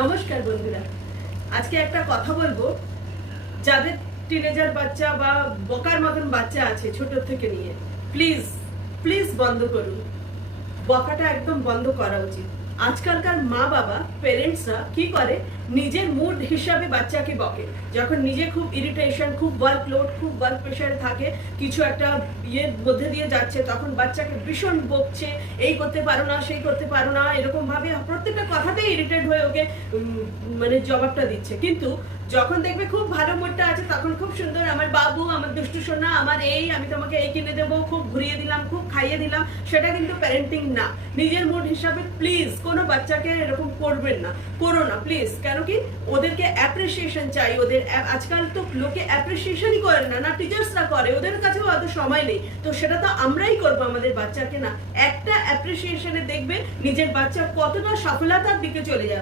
নমস্কার বন্ধুরা, আজকে একটা কথা বলবো। যাদের টিনেজার বাচ্চা বা বকার মতন বাচ্চা আছে ছোট থেকে নিয়ে, প্লিজ প্লিজ বন্ধ করুন। বকাটা একদম বন্ধ করা উচিত। আজকালকার মা বাবা পেরেন্টসরা কি করে, নিজের মুড হিসাবে বাচ্চাকে বকে। যখন নিজে খুব ইরিটেশন, খুব ওয়ার্কলোড, খুব ওয়ার্ক প্রেশার থাকে, কিছু একটা ইয়ের মধ্যে দিয়ে যাচ্ছে, তখন বাচ্চাকে ভীষণ বকছে, এই করতে পারো না, সেই করতে পারো না, এরকম ভাবে প্রত্যেকটা কথাতেই ইরিটেট হয়ে ওকে মানে জবাবটা দিচ্ছে। কিন্তু যখন দেখবে খুব ভালো মুডটা আছে, তখন খুব সুন্দর, আমার বাবু, আমার দুষ্টু সোনা, আমার এই, আমি তোমাকে এই কিনে দেবো, খুব ঘুরিয়ে দিলাম, খুব খাইয়ে দিলাম। সেটা কিন্তু প্যারেন্টিং না। নিজের মুড হিসাবে প্লিজ কোনো বাচ্চাকে এরকম করবেন না, করো না প্লিজ। কেন কি, ওদেরকে অ্যাপ্রিসিয়েশন চাই। ওদের আজকাল তো লোকে অ্যাপ্রিসিয়েশনই করে না, না টিচার্সরা করে, ওদের কাছেও অত সময় নেই। তো সেটা তো আমরাই করবো আমাদের বাচ্চাকে। না একটা অ্যাপ্রিসিয়েশনে দেখবে নিজের বাচ্চা কতটা সফলতার দিকে চলে যাবে।